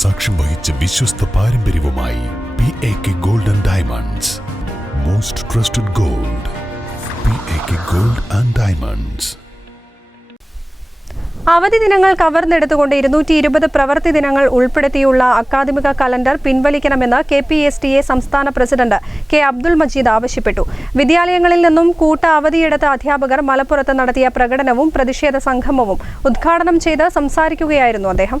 സാക്ഷ്യം വഹിച്ച വിശ്വസ്ത പാരമ്പര്യവുമായി P A K gold and diamonds most trusted gold P A K gold and diamonds അവധി ദിനങ്ങൾ കവർന്നെടുത്തുകൊണ്ട് ഇരുന്നൂറ്റി ഇരുപത് പ്രവൃത്തി ദിനങ്ങൾ ഉൾപ്പെടുത്തിയുള്ള അക്കാദമിക കലണ്ടർ പിൻവലിക്കണമെന്ന് K P S T A സംസ്ഥാന പ്രസിഡന്റ് കെ അബ്ദുൾ മജീദ് ആവശ്യപ്പെട്ടു. വിദ്യാലയങ്ങളിൽ നിന്നും കൂട്ട അവധിയെടുത്ത അധ്യാപകർ മലപ്പുറത്ത് നടത്തിയ പ്രകടനവും പ്രതിഷേധ സംഗമവും ഉദ്ഘാടനം ചെയ്ത് സംസാരിക്കുകയായിരുന്നു അദ്ദേഹം.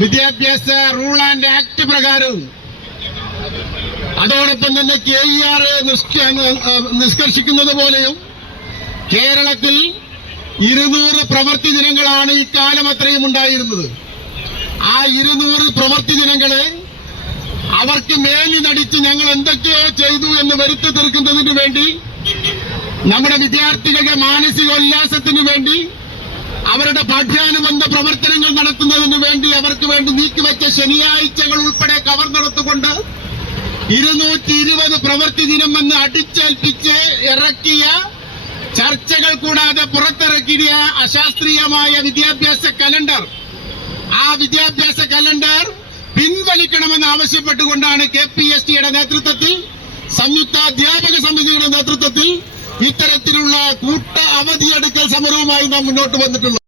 വിദ്യാഭ്യാസ റൂൾ ആൻഡ് ആക്ട് പ്രകാരം അതോടൊപ്പം തന്നെ കെ ഇ ആർ നിഷ്കർഷിക്കുന്നത് പോലെയും കേരളത്തിൽ ഇരുന്നൂറ് പ്രവൃത്തി ദിനങ്ങളാണ് ഈ കാലം അത്രയും ഉണ്ടായിരുന്നത്. ആ ഇരുന്നൂറ് പ്രവൃത്തി ദിനങ്ങളെ അവർക്ക് മേലി നടിച്ച് ഞങ്ങൾ എന്തൊക്കെയോ ചെയ്തു എന്ന് വരുത്തി തീർക്കുന്നതിന് വേണ്ടി നമ്മുടെ വിദ്യാർത്ഥികളുടെ മാനസികോല്ലാസത്തിനു വേണ്ടി അവരുടെ പാഠ്യാനുബന്ധ പ്രവർത്തനങ്ങൾ നടത്തുന്നതിന് വേണ്ടി അവർക്ക് വേണ്ടി നീക്കിവെച്ച ശനിയാഴ്ചകൾ ഉൾപ്പെടെ കവർന്നെടുത്തുകൊണ്ട് ഇരുന്നൂറ്റി ഇരുപത് പ്രവൃത്തി ദിനം എന്ന് അടിച്ചേൽപ്പിച്ച് ഇറക്കിയ ചർച്ചകൾ കൂടാതെ പുറത്തിറക്കിയ അശാസ്ത്രീയമായ വിദ്യാഭ്യാസ കലണ്ടർ. ആ വിദ്യാഭ്യാസ കലണ്ടർ പിൻവലിക്കണമെന്ന് ആവശ്യപ്പെട്ടുകൊണ്ടാണ് കെ പി എസ് ടിയുടെ നേതൃത്വത്തിൽ സംയുക്ത അധ്യാപക സമിതിയുടെ നേതൃത്വത്തിൽ ഇത്തരത്തിലുള്ള കൂട്ട അവധിയെടുക്കൽ സമരവുമായി നാം മുന്നോട്ട് വന്നിട്ടുള്ളത്.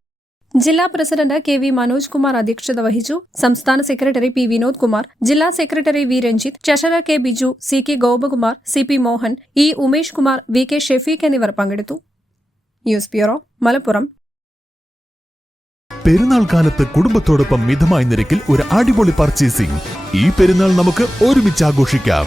ജില്ലാ president K V Manoj Kumar അധ്യക്ഷത വഹിച്ചു. സംസ്ഥാന സെക്രട്ടറി പി വിനോദ് കുമാർ ജില്ലാ secretary V Ranjith treasurer K Biju C K Gopakumar C P Mohan E Umesh Kumar V K Shefeeq എന്നിവർ പങ്കെടുത്തു. News bureau Malappuram. പെരുന്നാൾ കാലത്ത് കുടുംബത്തോടൊപ്പം മിതമായ നിരക്കിൽ ഒരു അടിപൊളി പർച്ചേസിംഗ് ഈ പെരുന്നാൾ നമുക്ക് ഒരുമിച്ച് ആഘോഷിക്കാം.